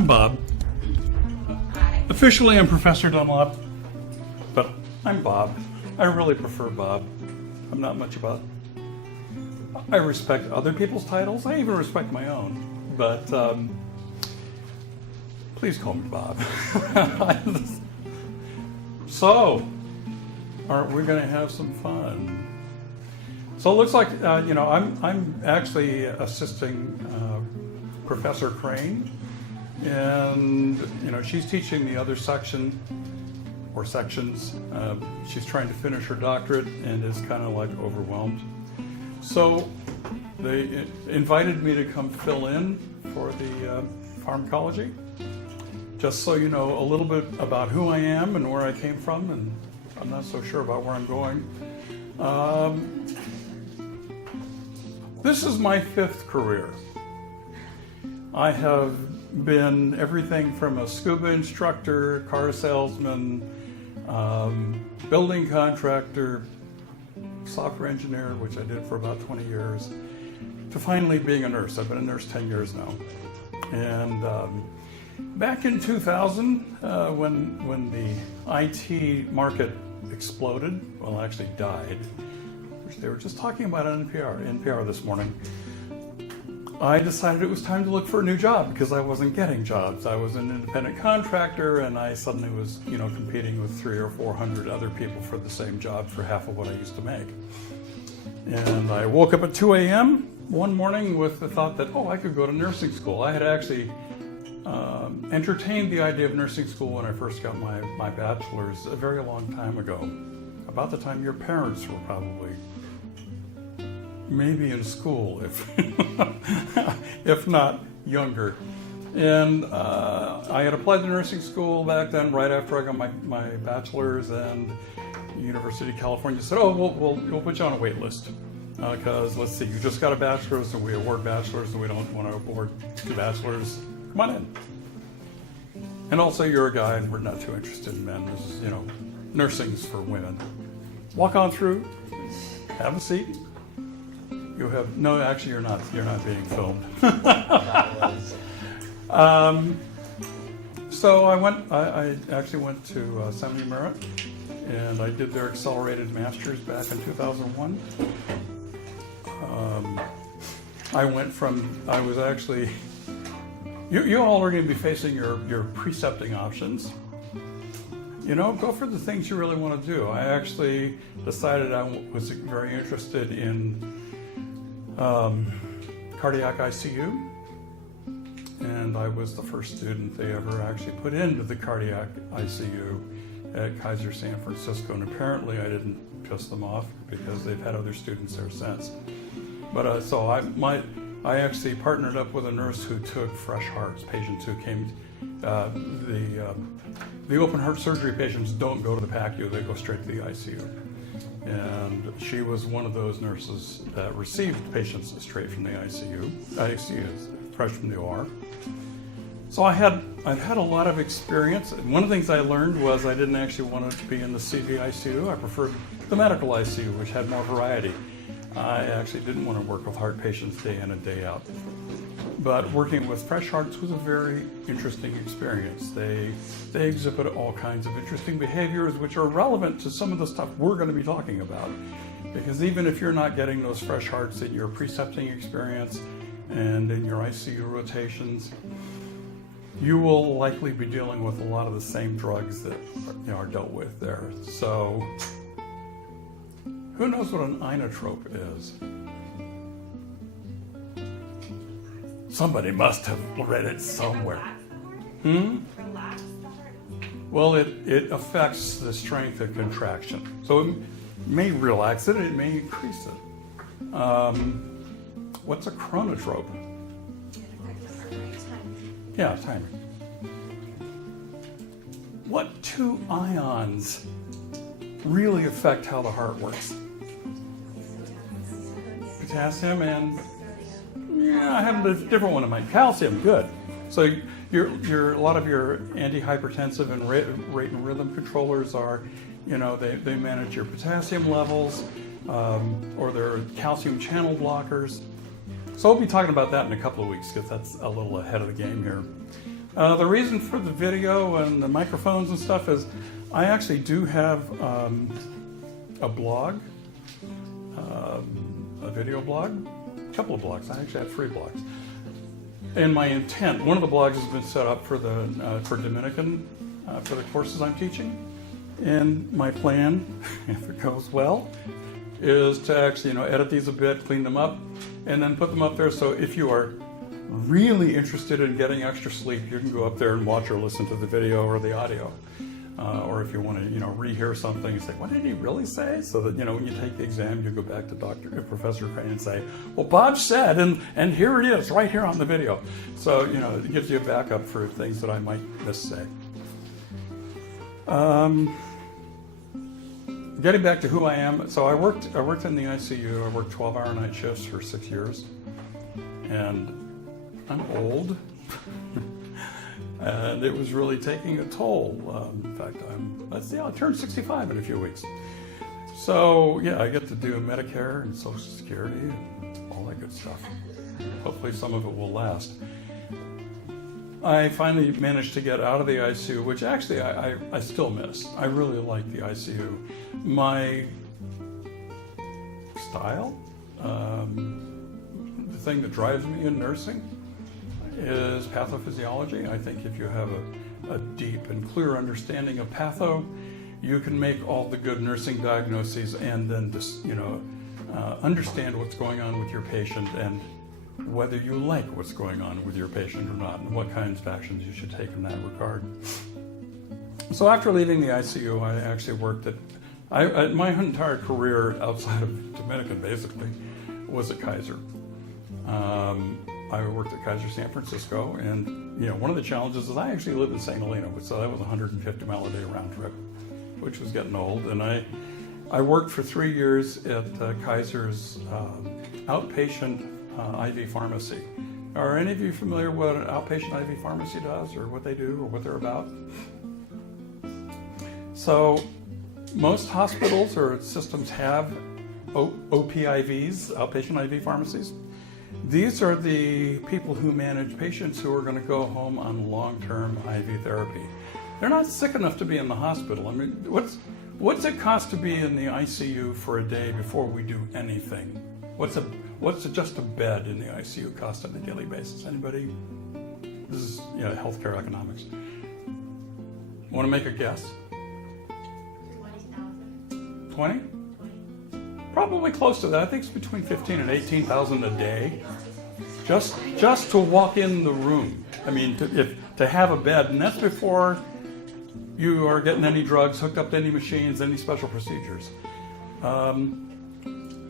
I'm Bob. Officially, I'm Professor Dunlop, but I'm Bob. I really prefer Bob. I'm not much about... I respect other people's titles. I even respect my own. But please call me Bob. So, aren't we going to have some fun? So it looks like, I'm actually assisting Professor Crane, and, she's teaching the other section, or sections. She's trying to finish her doctorate and is kind of like overwhelmed. So they invited me to come fill in for the pharmacology, just so you know a little bit about who I am and where I came from, and I'm not so sure about where I'm going. This is my 5th career. I have been everything from a scuba instructor, car salesman, building contractor, software engineer, which I did for about 20 years, to finally being a nurse. I've been a nurse 10 years now. And back in 2000, when the IT market exploded, well, actually died, which they were just talking about on NPR this morning, I decided it was time to look for a new job because I wasn't getting jobs. I was an independent contractor, and I suddenly was, competing with 300 or 400 other people for the same job for half of what I used to make. And I woke up at 2 a.m. one morning with the thought that, I could go to nursing school. I had actually entertained the idea of nursing school when I first got my bachelor's a very long time ago, about the time your parents were probably maybe in school, if not younger. And I had applied to nursing school back then, right after I got my bachelor's, and the University of California said, we'll put you on a wait list. Because, let's see, you just got a bachelor's, and we award bachelor's, and we don't want to award 2 bachelors. Come on in. And also, you're a guy, and we're not too interested in men. This is, nursing's for women. Walk on through, have a seat. You have, no, actually you're not being filmed. So I actually went to Seminary Merit, and I did their accelerated master's back in 2001. I was actually, you all are going to be facing your precepting options. Go for the things you really want to do. I actually decided I was very interested in cardiac ICU, and I was the first student they ever actually put into the cardiac ICU at Kaiser San Francisco, and apparently I didn't piss them off because they've had other students there since. But so I actually partnered up with a nurse who took fresh hearts, patients who came, the open heart surgery patients don't go to the PACU, they go straight to the ICU. And she was one of those nurses that received patients straight from the ICU, fresh from the OR. So I've had a lot of experience. One of the things I learned was I didn't actually want to be in the CV ICU. I preferred the medical ICU, which had more variety. I actually didn't want to work with heart patients day in and day out. But working with fresh hearts was a very interesting experience. They exhibit all kinds of interesting behaviors which are relevant to some of the stuff we're going to be talking about. Because even if you're not getting those fresh hearts in your precepting experience and in your ICU rotations, you will likely be dealing with a lot of the same drugs that are dealt with there. So, who knows what an inotrope is? Somebody must have read it somewhere. Well, it affects the strength of contraction. So it may relax it, it may increase it. What's a chronotrope? Yeah, timing. What 2 ions really affect how the heart works? Potassium and, I have a different one in mind. Calcium, good. So a lot of your antihypertensive and rate and rhythm controllers are, they manage your potassium levels, or they're calcium channel blockers. So we'll be talking about that in a couple of weeks because that's a little ahead of the game here. The reason for the video and the microphones and stuff is I actually do have a blog, a video blog, a couple of blogs. I actually have 3 blogs. And my intent, one of the blogs has been set up for for Dominican, for the courses I'm teaching. And my plan, if it goes well, is to actually, edit these a bit, clean them up, and then put them up there. So if you are really interested in getting extra sleep, you can go up there and watch or listen to the video or the audio. Or if you want to, rehear something and say, what did he really say? So that, when you take the exam, you go back to Professor Crane and say, well, Bob said, and here it is, right here on the video. So, it gives you a backup for things that I might missay. Getting back to who I am, so I worked in the ICU. I worked 12-hour night shifts for 6 years, and I'm old, and it was really taking a toll. In fact, I'll turn 65 in a few weeks. So yeah, I get to do Medicare and Social Security and all that good stuff. Hopefully some of it will last. I finally managed to get out of the ICU, which actually I still miss. I really like the ICU. My style, the thing that drives me in nursing is pathophysiology. I think if you have a deep and clear understanding of patho, you can make all the good nursing diagnoses and then just, understand what's going on with your patient and whether you like what's going on with your patient or not, and what kinds of actions you should take in that regard. So after leaving the ICU, I actually worked my entire career outside of Dominican basically was at Kaiser. I worked at Kaiser San Francisco, and one of the challenges is I actually lived in St. Helena, so that was a 150-mile-a-day round trip, which was getting old. And I worked for 3 years at Kaiser's outpatient IV pharmacy. Are any of you familiar with what an outpatient IV pharmacy does, or what they do, or what they're about? So most hospitals or systems have OPIVs, outpatient IV pharmacies. These are the people who manage patients who are going to go home on long-term IV therapy. They're not sick enough to be in the hospital. I mean, what's it cost to be in the ICU for a day before we do anything? What's just a bed in the ICU cost on a daily basis? Anybody? This is healthcare economics. Want to make a guess? 20,000. 20? Probably close to that. I think it's between 15 and 18,000 a day, just to walk in the room. I mean, to have a bed, and that's before you are getting any drugs, hooked up to any machines, any special procedures.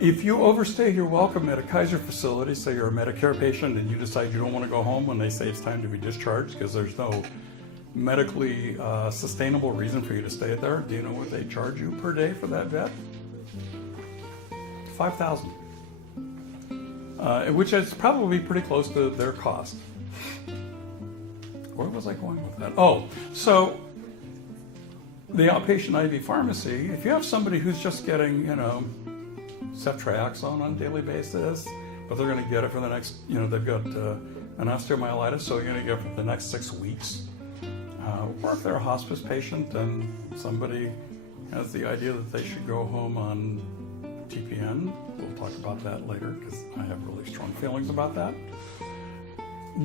If you overstay your welcome at a Kaiser facility, say you're a Medicare patient and you decide you don't want to go home when they say it's time to be discharged because there's no medically sustainable reason for you to stay there, do you know what they charge you per day for that bed? $5,000, which is probably pretty close to their cost. Where was I going with that? Oh, so the outpatient IV pharmacy, if you have somebody who's just getting, ceftriaxone on a daily basis, but they're going to get it for the next, they've got an osteomyelitis, so you're going to get it for the next 6 weeks. Or if they're a hospice patient and somebody has the idea that they should go home on TPN, we'll talk about that later because I have really strong feelings about that.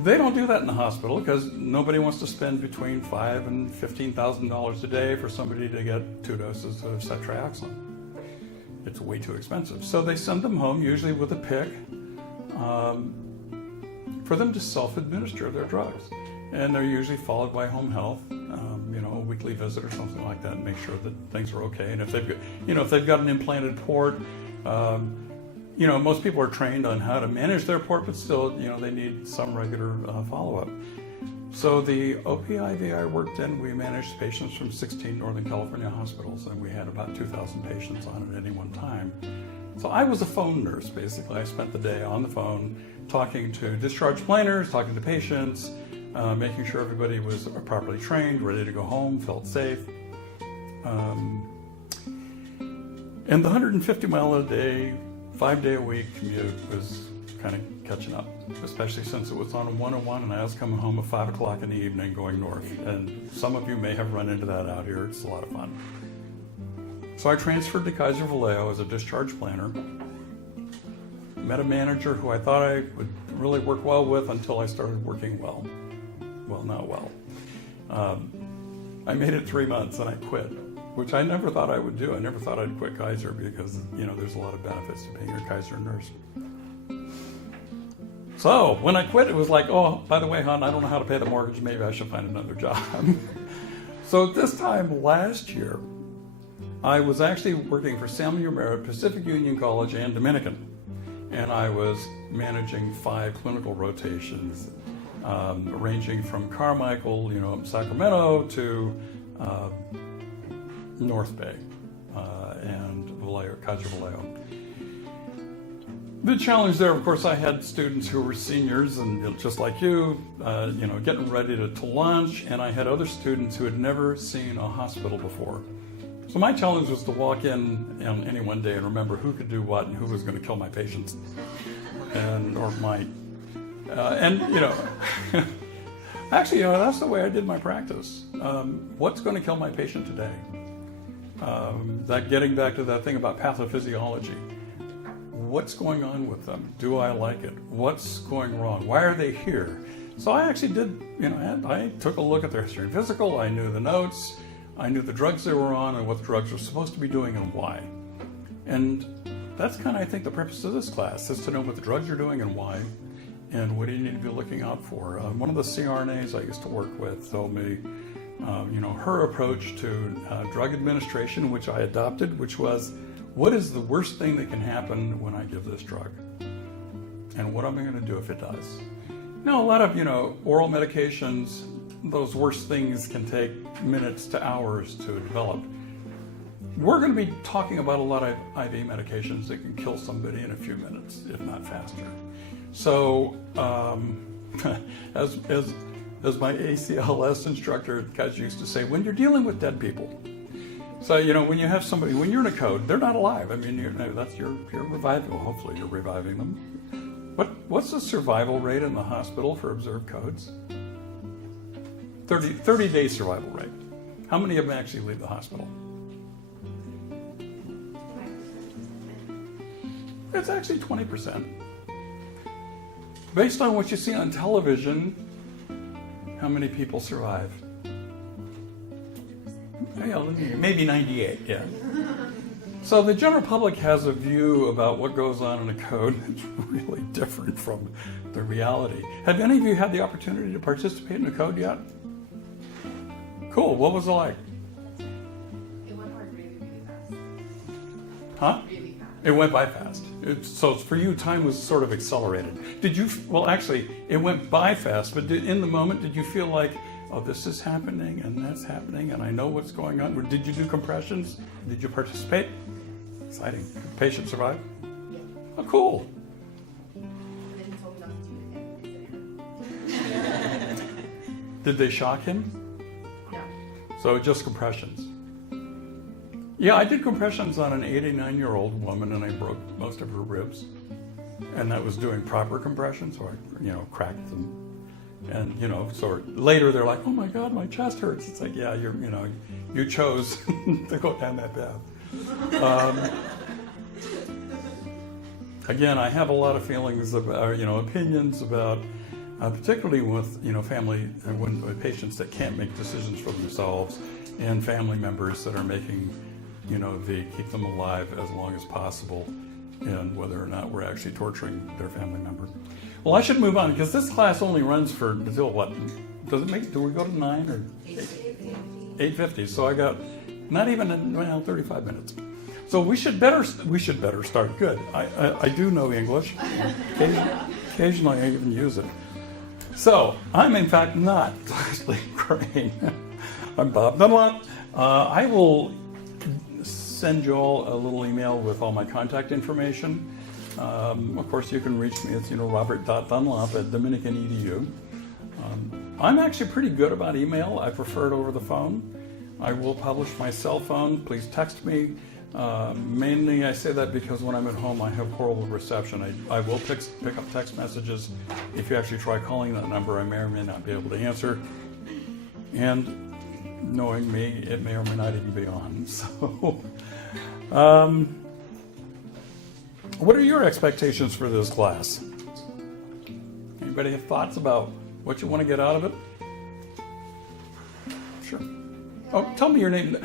They don't do that in the hospital because nobody wants to spend between $5,000 and $15,000 a day for somebody to get 2 doses of ceftriaxone. It's way too expensive. So they send them home, usually with a pick, for them to self-administer their drugs. And they're usually followed by home health, a weekly visit or something like that, and make sure that things are okay. And if they've got an implanted port, most people are trained on how to manage their port, but still, they need some regular follow-up. So the OPIV I worked in, we managed patients from 16 Northern California hospitals, and we had about 2,000 patients on it at any one time. So I was a phone nurse, basically. I spent the day on the phone talking to discharge planners, talking to patients, making sure everybody was properly trained, ready to go home, felt safe. And the 150-mile-a-day, 5-day-a-week commute was kind of catching up, especially since it was on a 101 and I was coming home at 5 o'clock in the evening going north. And some of you may have run into that out here. It's a lot of fun. So I transferred to Kaiser Vallejo as a discharge planner. Met a manager who I thought I would really work well with until I started working well. Well, not well. I made it 3 months and I quit, which I never thought I would do. I never thought I'd quit Kaiser because, there's a lot of benefits to being a Kaiser nurse. So when I quit, it was like, oh, by the way, hon, I don't know how to pay the mortgage. Maybe I should find another job. So this time last year, I was actually working for Samuel Merritt, Pacific Union College, and Dominican. And I was managing 5 clinical rotations, ranging from Carmichael, Sacramento, to North Bay and Vallejo, Kaiser Vallejo. The challenge there, of course, I had students who were seniors and just like you, getting ready to launch, and I had other students who had never seen a hospital before. So my challenge was to walk in on any one day and remember who could do what and who was going to kill my patients, or might. Actually, that's the way I did my practice. What's going to kill my patient today? That getting back to that thing about pathophysiology. What's going on with them? Do I like it? What's going wrong? Why are they here? So I actually did, I took a look at their history and physical. I knew the notes. I knew the drugs they were on and what the drugs were supposed to be doing and why. And that's kind of, I think, the purpose of this class, is to know what the drugs are doing and why, and what do you need to be looking out for. One of the CRNAs I used to work with told me, her approach to drug administration, which I adopted, which was, what is the worst thing that can happen when I give this drug? And what am I going to do if it does? Now, a lot of, oral medications, those worst things can take minutes to hours to develop. We're going to be talking about a lot of IV medications that can kill somebody in a few minutes, if not faster. So, as my ACLS instructor guys used to say, when you're dealing with dead people, so when you have somebody, when you're in a code, they're not alive. I mean, you're reviving. Well, hopefully, you're reviving them. What's the survival rate in the hospital for observed codes? 30-day survival rate. How many of them actually leave the hospital? It's actually 20%. Based on what you see on television, how many people survive? Maybe 98, yeah. So the general public has a view about what goes on in a code that's really different from the reality. Have any of you had the opportunity to participate in a code yet? Cool. What was it like? It went by really, really fast. Huh? Really fast. It went by fast. So for you, time was sort of accelerated. Did you? Well, actually, it went by fast. But in the moment, did you feel like, oh, this is happening and that's happening, and I know what's going on? Or did you do compressions? Did you participate? Exciting. Patient survive? Yeah. Oh, cool. And then he told me not to do it again. Did they shock him? No. So just compressions. Yeah, I did compressions on an 89-year-old woman, and I broke most of her ribs. And that was doing proper compression, so I, cracked them. And, so later they're like, oh my God, my chest hurts. It's like, yeah, you chose to go down that path. Again, I have a lot of feelings about, opinions about, particularly with, family, with patients that can't make decisions for themselves, and family members that are making, they keep them alive as long as possible, and whether or not we're actually torturing their family member. Well, I should move on, because this class only runs for until what? Do we go to 9 or 8:50? So I got not even 35 minutes. So we should better start good. I do know English. Occasionally I even use it. So I'm in fact not Leslie Crane. I'm Bob Dunlop. I will send you all a little email with all my contact information. Of course, you can reach me at robert.dunlop@dominican.edu. I'm actually pretty good about email. I prefer it over the phone. I will publish my cell phone. Please text me. Mainly I say that because when I'm at home I have horrible reception. I will pick up text messages. If you actually try calling that number, I may or may not be able to answer. And knowing me, it may or may not even be on. So, what are your expectations for this class? Anybody have thoughts about what you want to get out of it? Sure. Oh, tell me your name.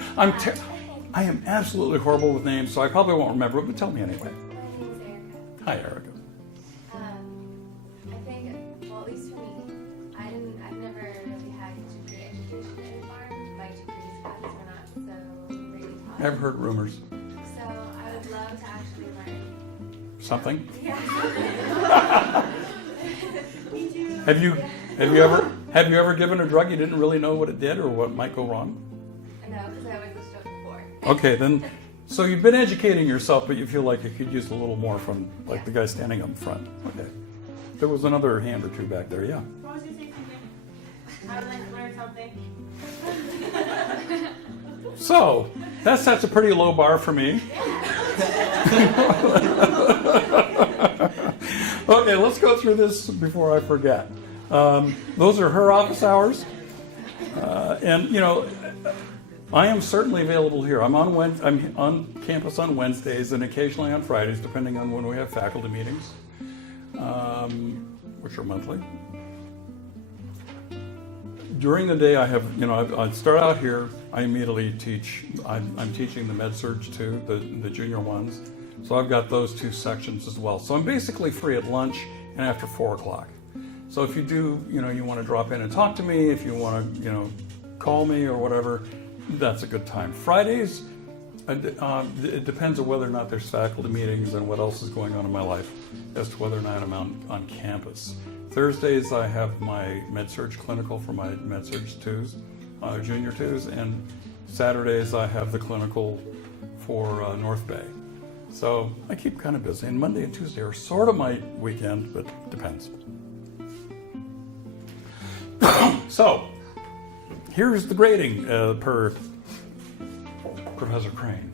I am absolutely horrible with names, so I probably won't remember it, but tell me anyway. My name is Erica. Hi, Erica. I think, well, at least for me, I've never really had degree education in farm. My degrees classes were not so really taught. I've heard rumors. So I would love to actually learn. Something? Yeah. Me too. Have you ever given a drug you didn't really know what it did or what might go wrong? No, because I was a stroke before. Okay, then. So you've been educating yourself, but you feel like you could use a little more from, like, the guy standing up front. Okay. There was another hand or two back there. Yeah. I was going to say something. I would like to learn something. So that sets a pretty low bar for me. Okay, let's go through this before I forget. Those are her office hours, and you know, I am certainly available here. I'm on campus on Wednesdays and occasionally on Fridays, depending on when we have faculty meetings, which are monthly. During the day, I have, I start out here. I immediately teach. I'm teaching the Med-Surg 2, the junior ones. So I've got those two sections as well. So I'm basically free at lunch and after 4 o'clock. So if you do, you want to drop in and talk to me, if you want to, call me or whatever, that's a good time. Fridays, it depends on whether or not there's faculty meetings and what else is going on in my life as to whether or not I'm on campus. Thursdays, I have my Med-Surg clinical for my Med-Surg 2s, junior 2s, and Saturdays I have the clinical for North Bay. So I keep kind of busy, and Monday and Tuesday are sort of my weekend, but depends. So here's the grading per Professor Crane.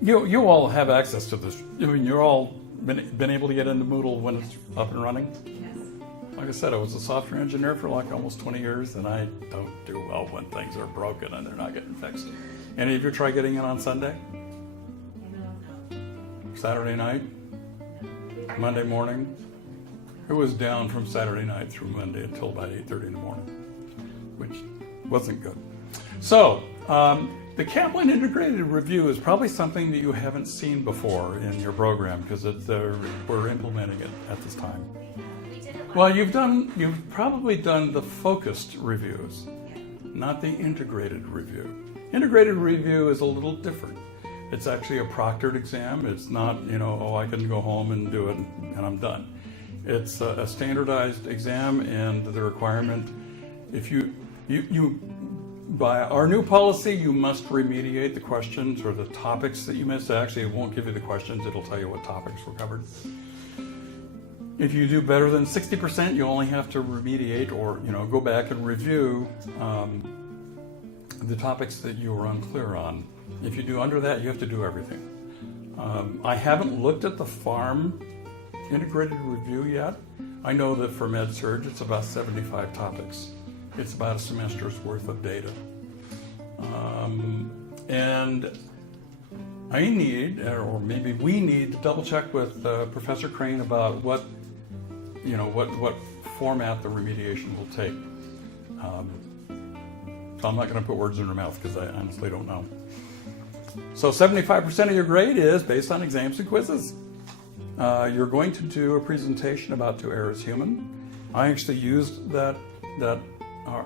You all have access to this. I mean, you're all been able to get into Moodle when it's up and running? Yes. Like I said, I was a software engineer for like almost 20 years, and I don't do well when things are broken and they're not getting fixed. Any of you try getting in on Sunday? No. Saturday night? Monday morning? It was down from Saturday night through Monday until about 8:30 in the morning, which wasn't good. So, the Kaplan Integrated Review is probably something that you haven't seen before in your program because we're implementing it at this time. We did it Well, you've probably done the focused reviews, not the integrated review. Integrated review is a little different. It's actually a proctored exam. It's not, I can go home and do it and I'm done. It's a standardized exam, and the requirement, if you by our new policy, you must remediate the questions or the topics that you missed. Actually, it won't give you the questions. It'll tell you what topics were covered. If you do better than 60%, you only have to remediate or, go back and review the topics that you were unclear on. If you do under that, you have to do everything. I haven't looked at the Pharm Integrated Review yet. I know that for Med-Surg, it's about 75 topics. It's about a semester's worth of data. And I need, or maybe we need, to double check with Professor Crane about what format the remediation will take. So I'm not going to put words in her mouth because I honestly don't know. So 75% of your grade is based on exams and quizzes. You're going to do a presentation about To Err is Human. I actually used that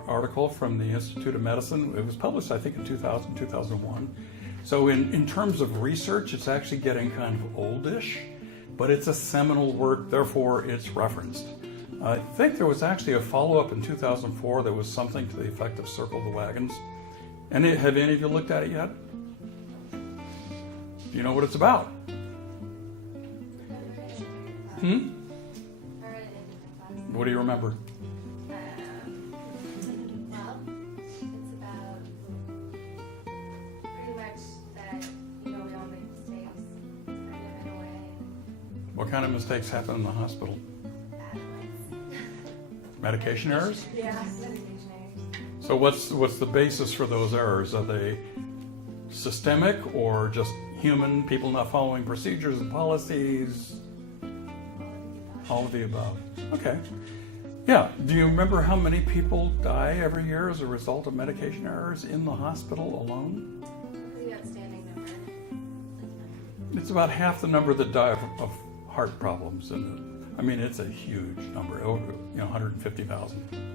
article from the Institute of Medicine. It was published, I think, in 2000, 2001. So in terms of research, it's actually getting kind of oldish, but it's a seminal work, therefore it's referenced. I think there was actually a follow-up in 2004 that was something to the effect of Circle the Wagons. And have any of you looked at it yet? Do you know what it's about? What do you remember? Well, it's about pretty much that What kind of mistakes happen in the hospital? Bad ones. Medication errors? Yeah, medication errors. So what's the basis for those errors? Are they systemic or just human, people not following procedures and policies? All of the above. Okay. Yeah. Do you remember how many people die every year as a result of medication errors in the hospital alone? Pretty outstanding number. It's about half the number that die of heart problems. And I mean, it's a huge number, over 150,000.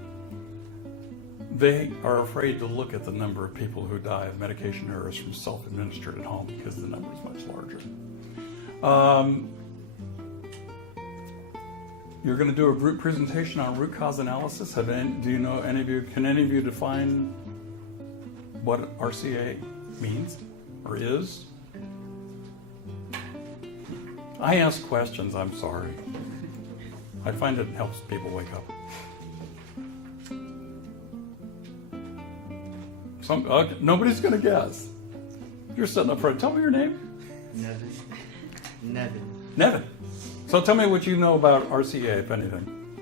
They are afraid to look at the number of people who die of medication errors from self-administered at home because the number is much larger. You're going to do a group presentation on root cause analysis. Do you know any of you? Can any of you define what RCA means or is? I ask questions. I'm sorry. I find it helps people wake up. Nobody's going to guess. You're sitting up front. Tell me your name. Nevin. So tell me what you know about RCA, if anything.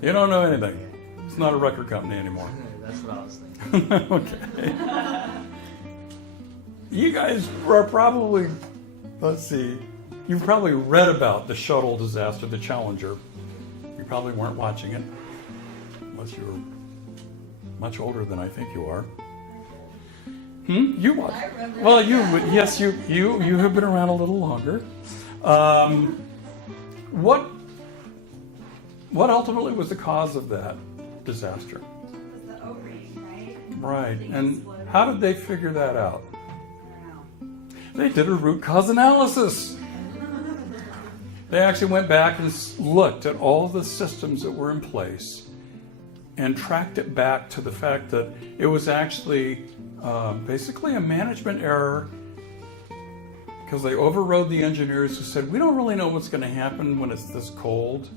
You don't know anything. It's not a record company anymore. That's what I was thinking. Okay. You guys are probably, let's see, you've probably read about the shuttle disaster, the Challenger. You probably weren't watching it, unless you were much older than I think you are. You watched. Well, yes, you have been around a little longer. What ultimately was the cause of that disaster? It was the O-ring, right? Right, Thing and exploded. how did they figure that out? I don't know. They did a root cause analysis. They actually went back and looked at all the systems that were in place and tracked it back to the fact that it was actually basically a management error, because they overrode the engineers who said, we don't really know what's going to happen when it's this cold.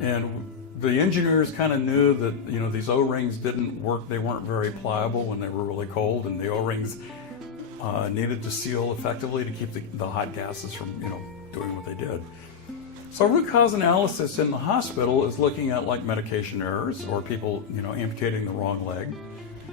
And the engineers kind of knew that, these O-rings didn't work. They weren't very pliable when they were really cold, and the O-rings needed to seal effectively to keep the hot gases from, doing what they did. So root cause analysis in the hospital is looking at like medication errors or people, amputating the wrong leg,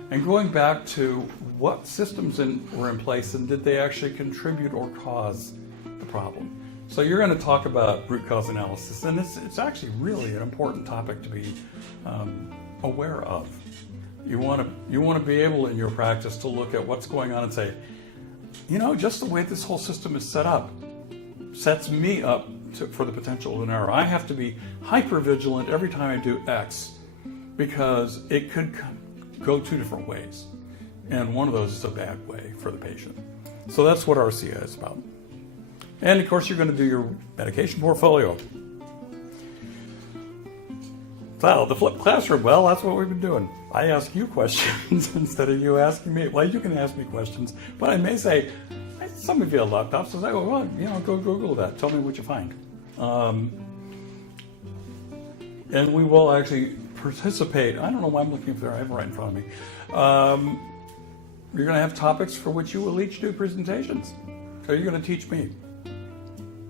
and going back to what systems were in place and did they actually contribute or cause the problem. So you're going to talk about root cause analysis, and it's actually really an important topic to be aware of. You want to be able in your practice to look at what's going on and say, just the way this whole system is set up sets me up for the potential of an error. I have to be hyper vigilant every time I do X, because it could go two different ways, and one of those is a bad way for the patient. So that's what RCA is about. And of course, you're going to do your medication portfolio. So the flipped classroom, well, that's what we've been doing. I ask you questions instead of you asking me. Well, you can ask me questions, but I may say, some of you have laptops, so I go, well, go Google that. Tell me what you find. And we will actually participate. I don't know why I'm looking for it. I have it right in front of me. You're going to have topics for which you will each do presentations. So you're going to teach me.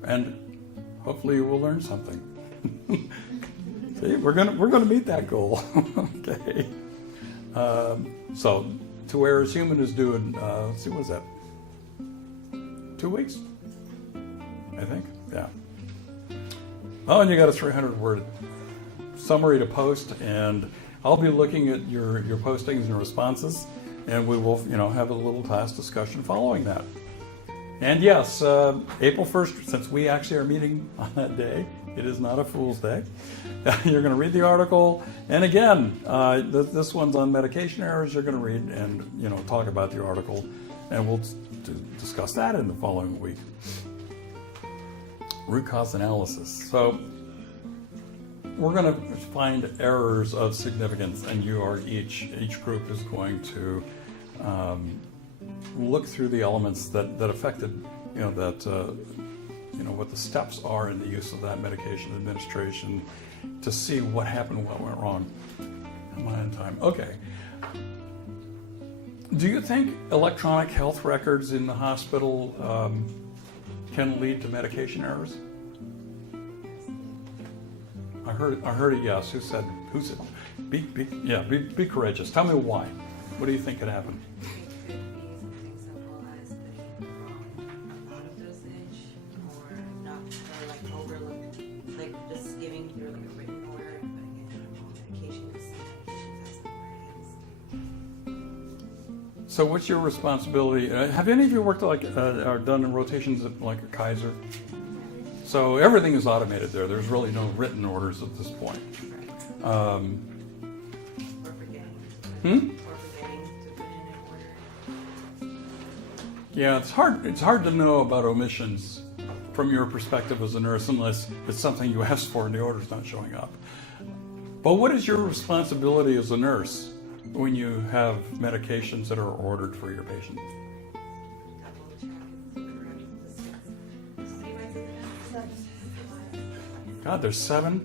And hopefully you will learn something. See, we're going to meet that goal. Okay. So, To Err is Human is doing, let's see, what is that? 2 weeks? I think, yeah. Oh, and you got a 300-word summary to post, and I'll be looking at your postings and responses, and we will, have a little class discussion following that. And yes, April 1st, since we actually are meeting on that day, it is not a Fool's Day. You're going to read the article, and again, this one's on medication errors. You're going to read and talk about the article, and we'll discuss that in the following week. Root cause analysis. So we're going to find errors of significance, and each group is going to look through the elements that affected, what the steps are in the use of that medication administration to see what happened, what went wrong. Am I on time? Okay. Do you think electronic health records in the hospital can lead to medication errors? heard a yes. Who said? Be courageous. Tell me why. What do you think could happen? It could be something simple as putting the wrong amount of dosage, or not, or like overlook, like just giving through like a written order and putting it in a wrong medication, because some medications have some warnings. So what's your responsibility? Have any of you worked like or done in rotations at like a Kaiser? So everything is automated there. There's really no written orders at this point. Or forgetting. Or forgetting to put in an order. Yeah, it's hard to know about omissions from your perspective as a nurse unless it's something you asked for and the order's not showing up. But what is your responsibility as a nurse when you have medications that are ordered for your patient? Double check it's correct. How many months is it? God, there's 7?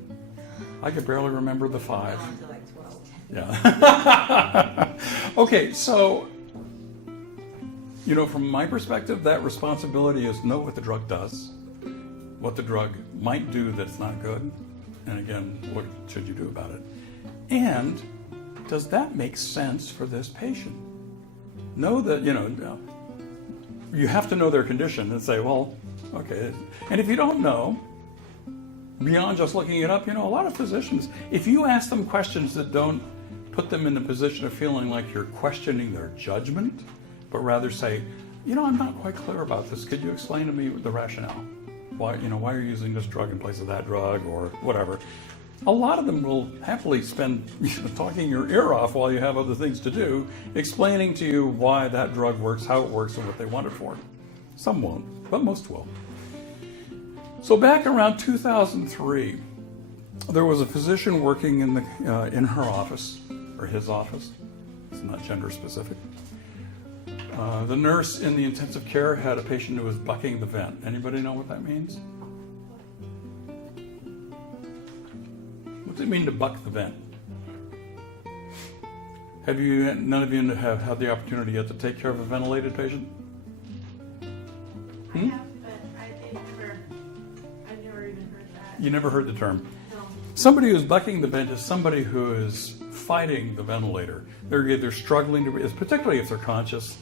I could barely remember the 5. On to like 12. Yeah. Okay, so, from my perspective, that responsibility is know what the drug does, what the drug might do that's not good, and again, what should you do about it? And does that make sense for this patient? Know that, you have to know their condition and say, well, okay. And if you don't know, beyond just looking it up, a lot of physicians, if you ask them questions that don't put them in the position of feeling like you're questioning their judgment, but rather say, I'm not quite clear about this. Could you explain to me the rationale? Why are you using this drug in place of that drug or whatever? A lot of them will happily spend talking your ear off while you have other things to do, explaining to you why that drug works, how it works, and what they want it for. Some won't, but most will. So back around 2003, there was a physician working in her office, or his office. It's not gender specific. The nurse in the intensive care had a patient who was bucking the vent. Anybody know what that means? What does it mean to buck the vent? None of you have had the opportunity yet to take care of a ventilated patient? I have, but I've never even heard that. You never heard the term. No. Somebody who's bucking the vent is somebody who is fighting the ventilator. They're either struggling to breathe, particularly if they're conscious.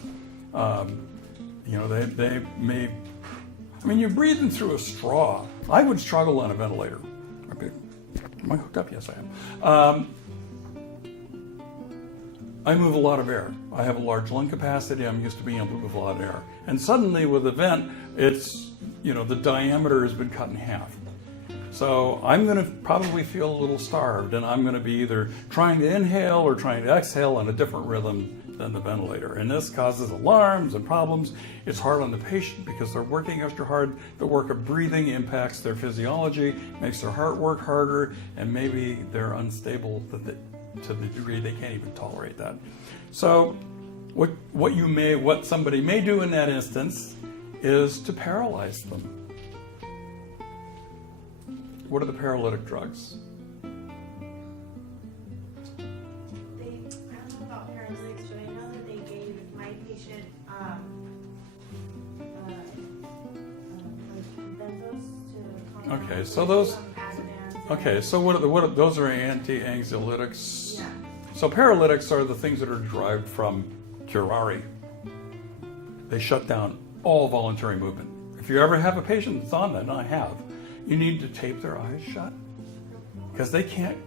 They may. You're breathing through a straw. I would struggle on a ventilator. Okay. Am I hooked up? Yes, I am. I move a lot of air. I have a large lung capacity. I'm used to being able to move a lot of air. And suddenly with a vent, it's, the diameter has been cut in half. So I'm going to probably feel a little starved, and I'm going to be either trying to inhale or trying to exhale on a different rhythm than the ventilator. And this causes alarms and problems. It's hard on the patient because they're working extra hard. The work of breathing impacts their physiology, makes their heart work harder, and maybe they're unstable to the degree they can't even tolerate that. So what somebody may do in that instance is to paralyze them. What are the paralytic drugs? I don't know about paralytics, but I know that they gave my patient like benzos to calm Okay, down, so like those. some Ativan. Okay, so what those are anti-anxiolytics. Yeah. So paralytics are the things that are derived from curare. They shut down all voluntary movement. If you ever have a patient that's on that, and I have, you need to tape their eyes shut because they can't.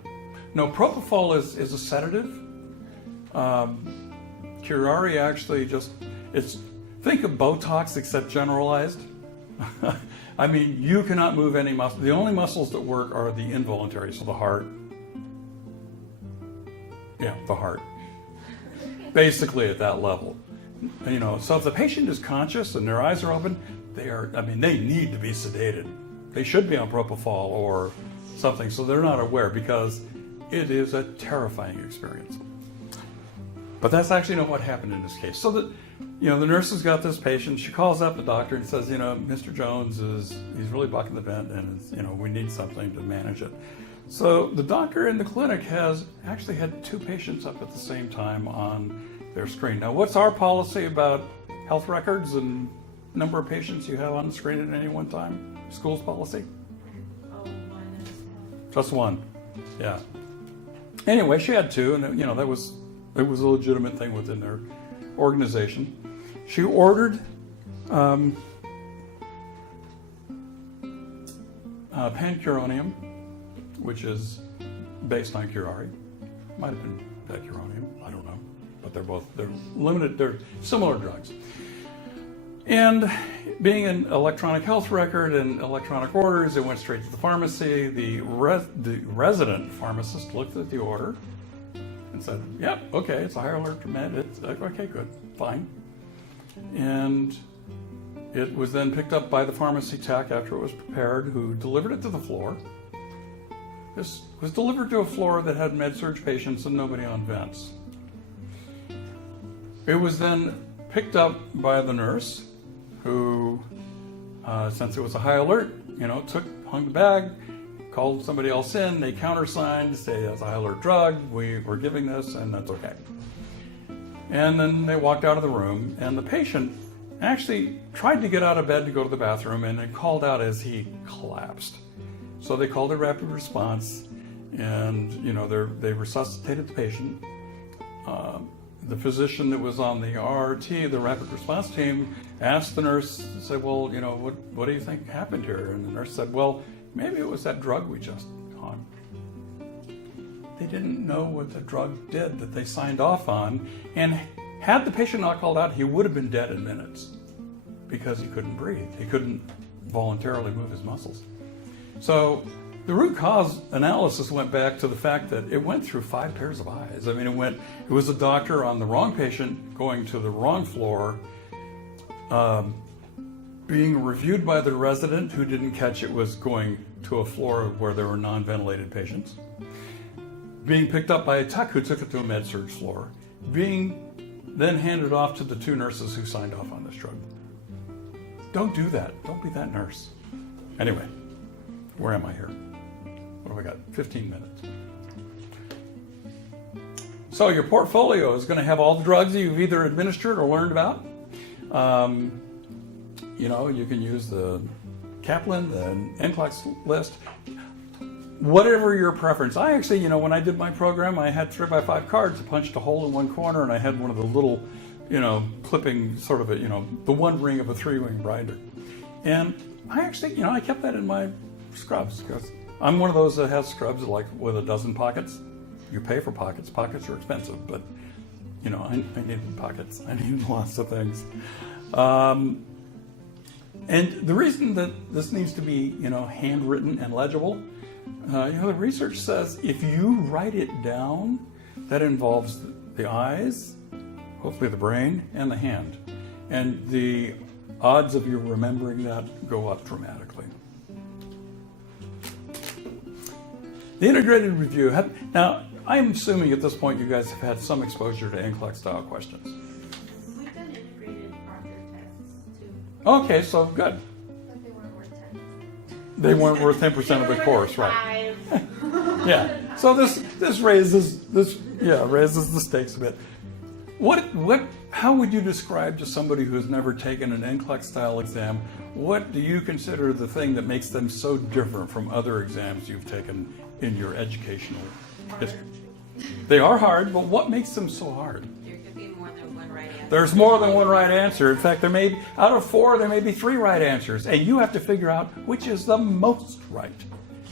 No, propofol is a sedative. Curare actually think of Botox except generalized. You cannot move any muscle. The only muscles that work are the involuntary, so the heart. Yeah, the heart. Basically at that level. So if the patient is conscious and their eyes are open, they need to be sedated. They should be on propofol or something, so they're not aware because it is a terrifying experience. But that's actually not what happened in this case. So the nurse has got this patient. She calls up the doctor and says, Mr. Jones he's really bucking the vent, and we need something to manage it. So the doctor in the clinic has actually had 2 patients up at the same time on their screen. Now, what's our policy about health records and number of patients you have on the screen at any one time? School's policy? Oh, one. Just one. Yeah. Anyway, she had two, and you know it was a legitimate thing within their organization. She ordered pancuronium, which is based on curare. Might have been pecuronium, I don't know, but they're limited. They're similar drugs. And being an electronic health record and electronic orders, it went straight to the pharmacy. The resident pharmacist looked at the order and said, "Yep, okay, it's a higher alert med. It's okay, good, fine." And it was then picked up by the pharmacy tech after it was prepared, who delivered it to the floor. This was delivered to a floor that had med-surg patients and nobody on vents. It was then picked up by the nurse, who, since it was a high alert, hung the bag, called somebody else in, they countersigned, say it's a high alert drug, we're giving this, and that's okay. And then they walked out of the room, and the patient actually tried to get out of bed to go to the bathroom, and then called out as he collapsed. So they called a rapid response, and they resuscitated the patient. The physician that was on the RRT, the rapid response team, asked the nurse, said, "Well, what do you think happened here?" And the nurse said, "Well, maybe it was that drug we just hung." They didn't know what the drug did that they signed off on, and had the patient not called out, he would have been dead in minutes because he couldn't breathe. He couldn't voluntarily move his muscles. So the root cause analysis went back to the fact that it went through 5 pairs of eyes. I mean, it was a doctor on the wrong patient going to the wrong floor, being reviewed by the resident who didn't catch it was going to a floor where there were non-ventilated patients, being picked up by a tech who took it to a med-surg floor, being then handed off to the 2 nurses who signed off on this drug. Don't do that. Don't be that nurse. Anyway, where am I here? What have I got? 15 minutes. So your portfolio is going to have all the drugs that you've either administered or learned about. You can use the Kaplan, the NCLEX list, whatever your preference. I actually, when I did my program, I had 3x5 cards. I punched a hole in one corner, and I had one of the little, clipping sort of the one ring of a 3-ring binder. And I actually, I kept that in my scrubs, because I'm one of those that has scrubs like with a dozen pockets. You pay for pockets. Pockets are expensive, but I needed pockets. I needed lots of things. And the reason that this needs to be, handwritten and legible, the research says if you write it down, that involves the eyes, hopefully the brain, and the hand. And the odds of you remembering that go up dramatically. The integrated review. Now, I'm assuming at this point you guys have had some exposure to NCLEX style questions. We've done integrated Arthur tests too. Okay, so good. But they weren't worth 10. They weren't worth 10% of the course, right? 5. Yeah. So this raises the stakes a bit. How would you describe to somebody who has never taken an NCLEX style exam, what do you consider the thing that makes them so different from other exams you've taken in your educational history? They are hard, but what makes them so hard? There could be more than one right answer. There's more than one right answer. In fact, out of 4, there may be 3 right answers, and you have to figure out which is the most right.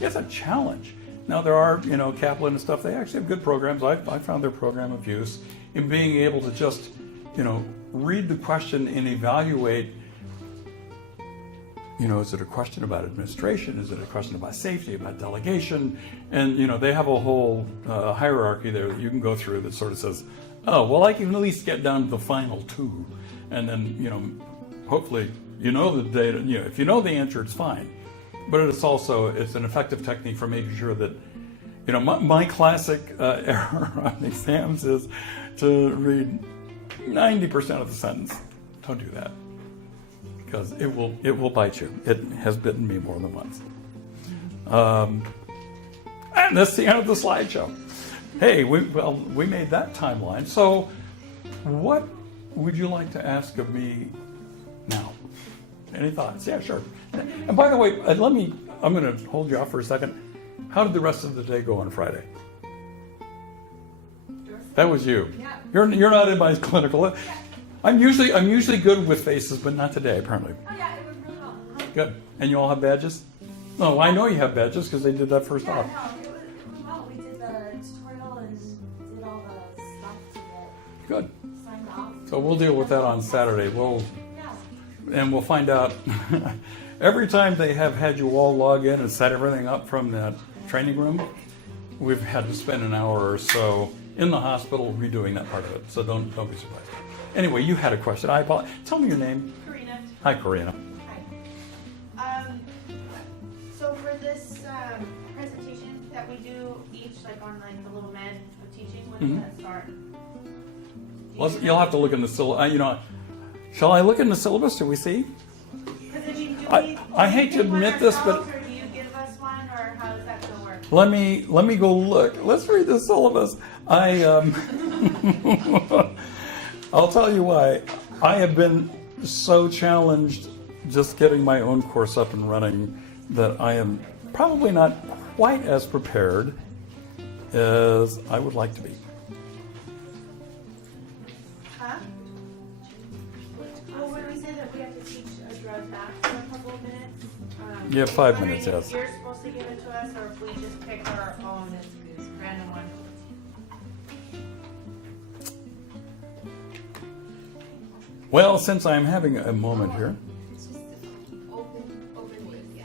It's a challenge. Now there are, Kaplan and stuff. They actually have good programs. I found their program of use in being able to just, read the question and evaluate. Is it a question about administration? Is it a question about safety, about delegation? And, they have a whole hierarchy there that you can go through that sort of says, oh, well, I can at least get down to the final 2. And then, hopefully, the data, if you know the answer, it's fine. But it's an effective technique for making sure that, my classic error on exams is to read 90% of the sentence. Don't do that, because it will bite you. It has bitten me more than once. And that's the end of the slideshow. Hey, we made that timeline. So what would you like to ask of me now? Any thoughts? Yeah, sure. And by the way, I'm going to hold you off for a second. How did the rest of the day go on Friday? That was you. You're not in my clinical. I'm usually good with faces, but not today apparently. Oh yeah, it was really well. Good. And you all have badges? Oh, I know you have badges because they did that first off. No, it was well. We did the tutorial and did all the stuff to get Good. signed off. So we'll deal with that on Saturday. Yeah. We'll find out. Every time they have had you all log in and set everything up from that training room, we've had to spend an hour or so in the hospital redoing that part of it. So don't be surprised. Anyway, you had a question. I apologize. Tell me your name. Karina. Hi, Karina. Hi. So for this presentation that we do each, like on like the little med of teaching, when does that start? Well, you'll have to look in the syllabus. Shall I look in the syllabus? Do we see? Because I mean, I hate to admit this, but or do you give us one, or how is that going to work? let me go look. Let's read the syllabus. I'll tell you why. I have been so challenged just getting my own course up and running that I am probably not quite as prepared as I would like to be. Huh? Well, when we say that we have to teach a drug back for a couple of minutes, You have 5 wondering minutes, yes. If you're supposed to give it to us, or if we just pick our own random one. Well, since I'm having a moment here, It's just open link, yeah.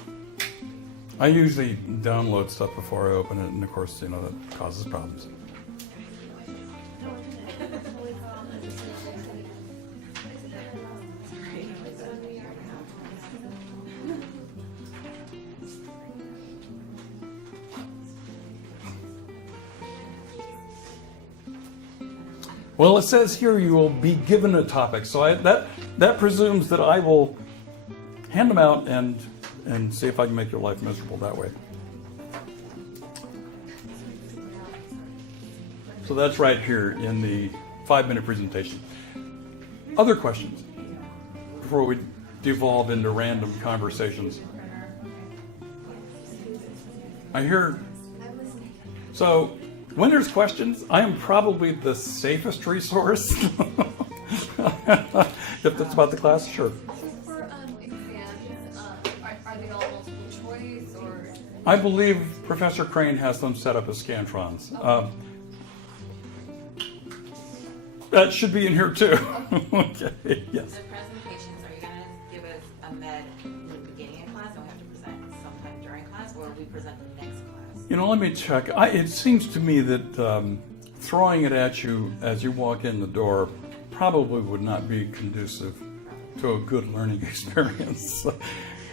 I usually download stuff before I open it, and of course, that causes problems. Well, it says here you will be given a topic, so that presumes that I will hand them out and see if I can make your life miserable that way. So that's right here in the 5-minute presentation. Other questions before we devolve into random conversations? I hear. So when there's questions, I am probably the safest resource. If that's about the class, sure. For exams, are they all multiple choice or? I believe Professor Crane has them set up as Scantrons. That should be in here too. Okay, yes. The presentations, are you going to give us a med in the beginning of class and we have to present sometime during class, or we present the next class? Let me check. It seems to me that throwing it at you as you walk in the door probably would not be conducive to a good learning experience.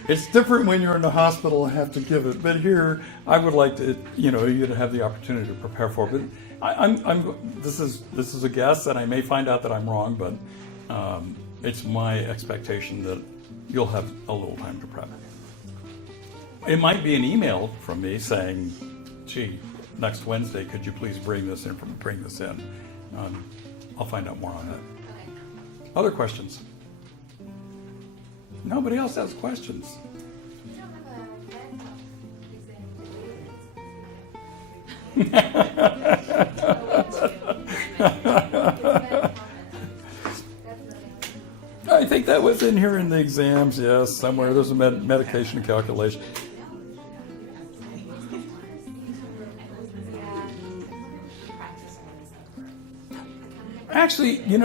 It's different when you're in the hospital and have to give it, but here I would like to, you to have the opportunity to prepare for it. But this is a guess, and I may find out that I'm wrong, but it's my expectation that you'll have a little time to prep. It might be an email from me saying, "Gee, next Wednesday, could you please bring this in?" I'll find out more on that. Okay. Other questions? Nobody else has questions. We don't have a med exam. I think that was in here in the exams, yes, somewhere. There's a medication calculation. Actually, you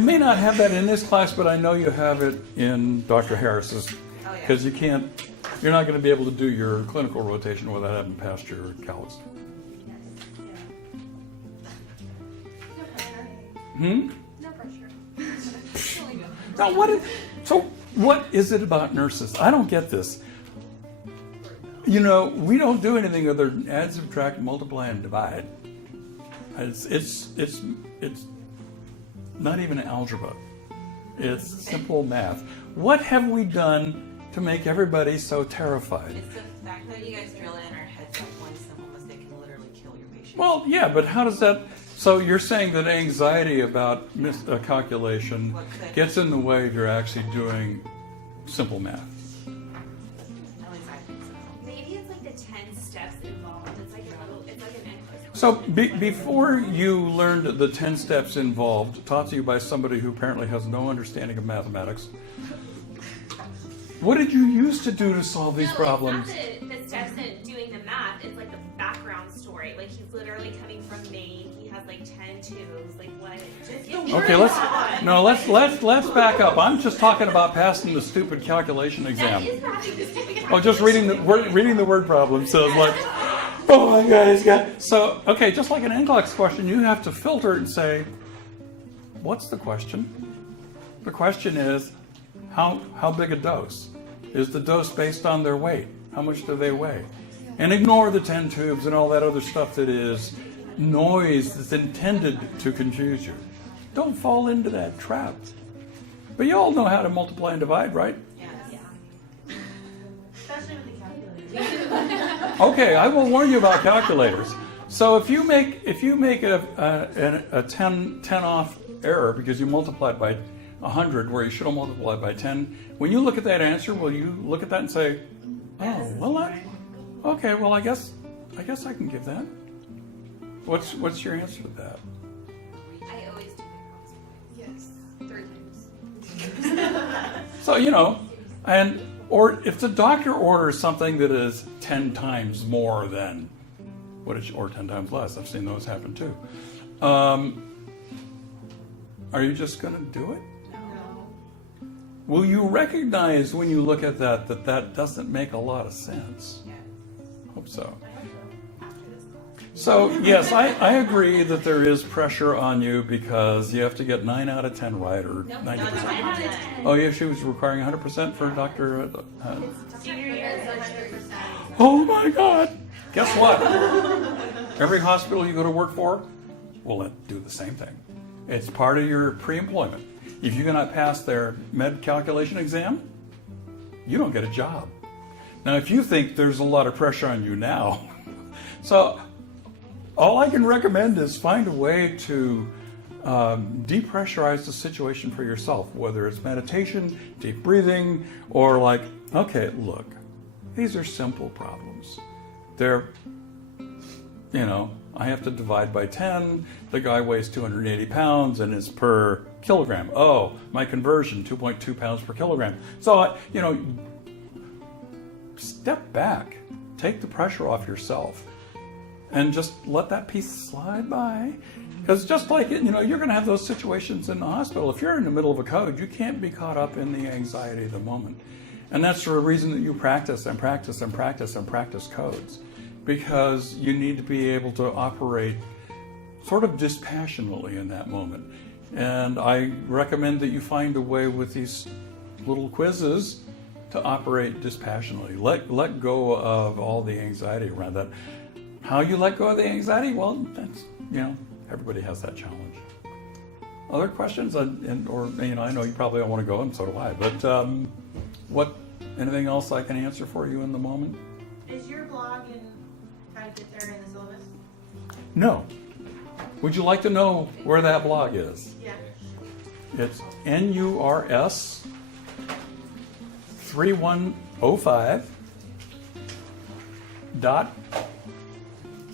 may not have that in this class, but I know you have it in Dr. Harris's, because you're not going to be able to do your clinical rotation without having passed your cals. No pressure. Now, what is it about nurses? I don't get this. We don't do anything other than add, subtract, multiply, and divide. It's not even algebra. It's simple math. What have we done to make everybody so terrified? It's the fact that you guys drill it in our heads that one simple mistake can literally kill your patient. Well, yeah, but how does that... So you're saying that anxiety about calculation gets in the way of you're actually doing simple math? At least I think so. Maybe it's like the 10 steps involved. It's like an endless. So before you learned the 10 steps involved, taught to you by somebody who apparently has no understanding of mathematics, what did you used to do to solve these problems? It's not the steps in doing the math. It's like the background story. Like he's literally coming from Maine. He has like 10 tubes. Like what? Okay, let's back up. I'm just talking about passing the stupid calculation exam. That is passing the stupid Oh, just reading the word problem says like, oh my God, he's got. So okay, just like an NCLEX question, you have to filter it and say, what's the question? The question is, how big a dose? Is the dose based on their weight? How much do they weigh? And ignore the 10 tubes and all that other stuff that is noise that's intended to confuse you. Don't fall into that trap. But you all know how to multiply and divide, right? Especially with the calculator. Okay, I will warn you about calculators. So if you make a 10 off error because you multiplied by 100 where you should have multiplied by 10, when you look at that answer, will you look at that and say, oh, well, I guess I can give that. What's your answer to that? I always do my Yes, 3 times. So, or if the doctor orders something that is 10 times more than or 10 times less, I've seen those happen too. Are you just going to do it? No. Will you recognize when you look at that doesn't make a lot of sense? Hope so. So, yes, I agree that there is pressure on you because you have to get 9 out of 10 right or 90%. 10 out of 10. Oh, yeah, she was requiring 100% for Dr. Senior year is 100%. Oh my God! Guess what? Every hospital you go to work for will do the same thing. It's part of your pre-employment. If you cannot pass their med calculation exam, you don't get a job. Now, if you think there's a lot of pressure on you now, so all I can recommend is find a way to depressurize the situation for yourself, whether it's meditation, deep breathing, or like, okay, look, these are simple problems. They're, I have to divide by 10. The guy weighs 280 pounds and is per kilogram. Oh, my conversion, 2.2 pounds per kilogram. So, step back, take the pressure off yourself, and just let that piece slide by. Because just like it, you're going to have those situations in the hospital. If you're in the middle of a code, you can't be caught up in the anxiety of the moment. And that's the reason that you practice and practice and practice and practice codes. Because you need to be able to operate sort of dispassionately in that moment. And I recommend that you find a way with these little quizzes to operate dispassionately. Let go of all the anxiety around that. How you let go of the anxiety? Well, that's, everybody has that challenge. Other questions? I know you probably don't want to go, and so do I. But anything else I can answer for you in the moment? Is your blog in how to get there in the syllabus? No. Would you like to know where that blog is? Yeah. It's NURS 3105 dot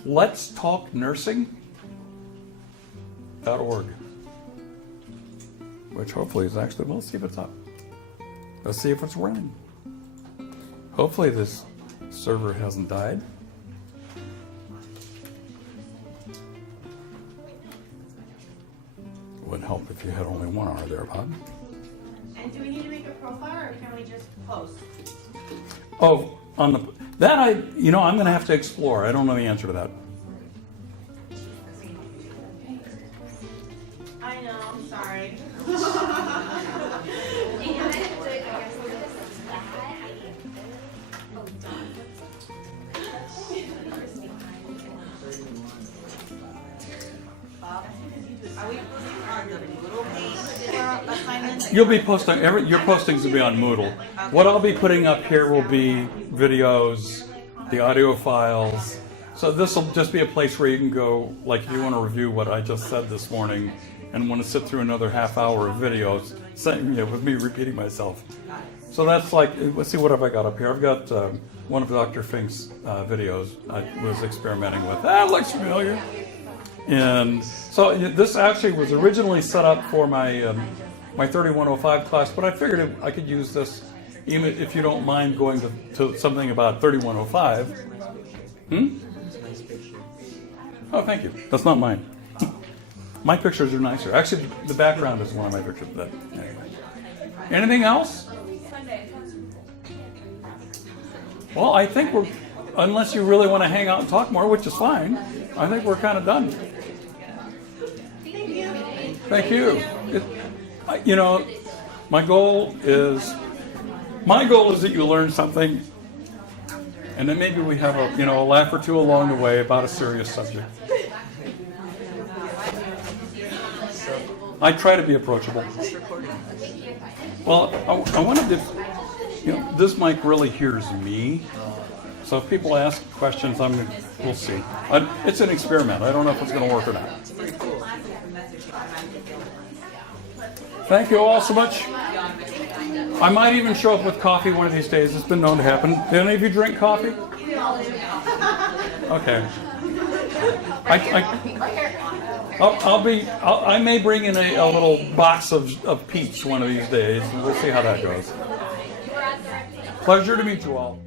letstalknursing.org, which hopefully is actually, let's see if it's up. Let's see if it's running. Hopefully this server hasn't died. Would help if you had only one hour there, Bob. And do we need to make a profile or can we just post? Oh, I'm going to have to explore. I don't know the answer to that. I know, I'm sorry. Are we posting on the Moodle page for assignments? You'll be posting, your postings will be on Moodle. What I'll be putting up here will be videos, the audio files. So this will just be a place where you can go, like if you want to review what I just said this morning and want to sit through another half hour of videos, with me repeating myself. So that's like, let's see, what have I got up here? I've got one of Dr. Fink's videos I was experimenting with. That looks familiar. And so this actually was originally set up for my my 3105 class, but I figured I could use this even if you don't mind going to something about 3105. Oh, thank you. That's not mine. My pictures are nicer. Actually, the background is one of my pictures. But anyway. Anything else? Well, I think we're, unless you really want to hang out and talk more, which is fine, I think we're kind of done. Thank you. You know, my goal is that you learn something, and then maybe we have a laugh or two along the way about a serious subject. I try to be approachable. Well, I wanted to, this mic really hears me. So if people ask questions, we'll see. It's an experiment. I don't know if it's going to work or not. Thank you all so much. I might even show up with coffee one of these days. It's been known to happen. Do any of you drink coffee? Okay. I may bring in a little box of peach one of these days. We'll see how that goes. Pleasure to meet you all.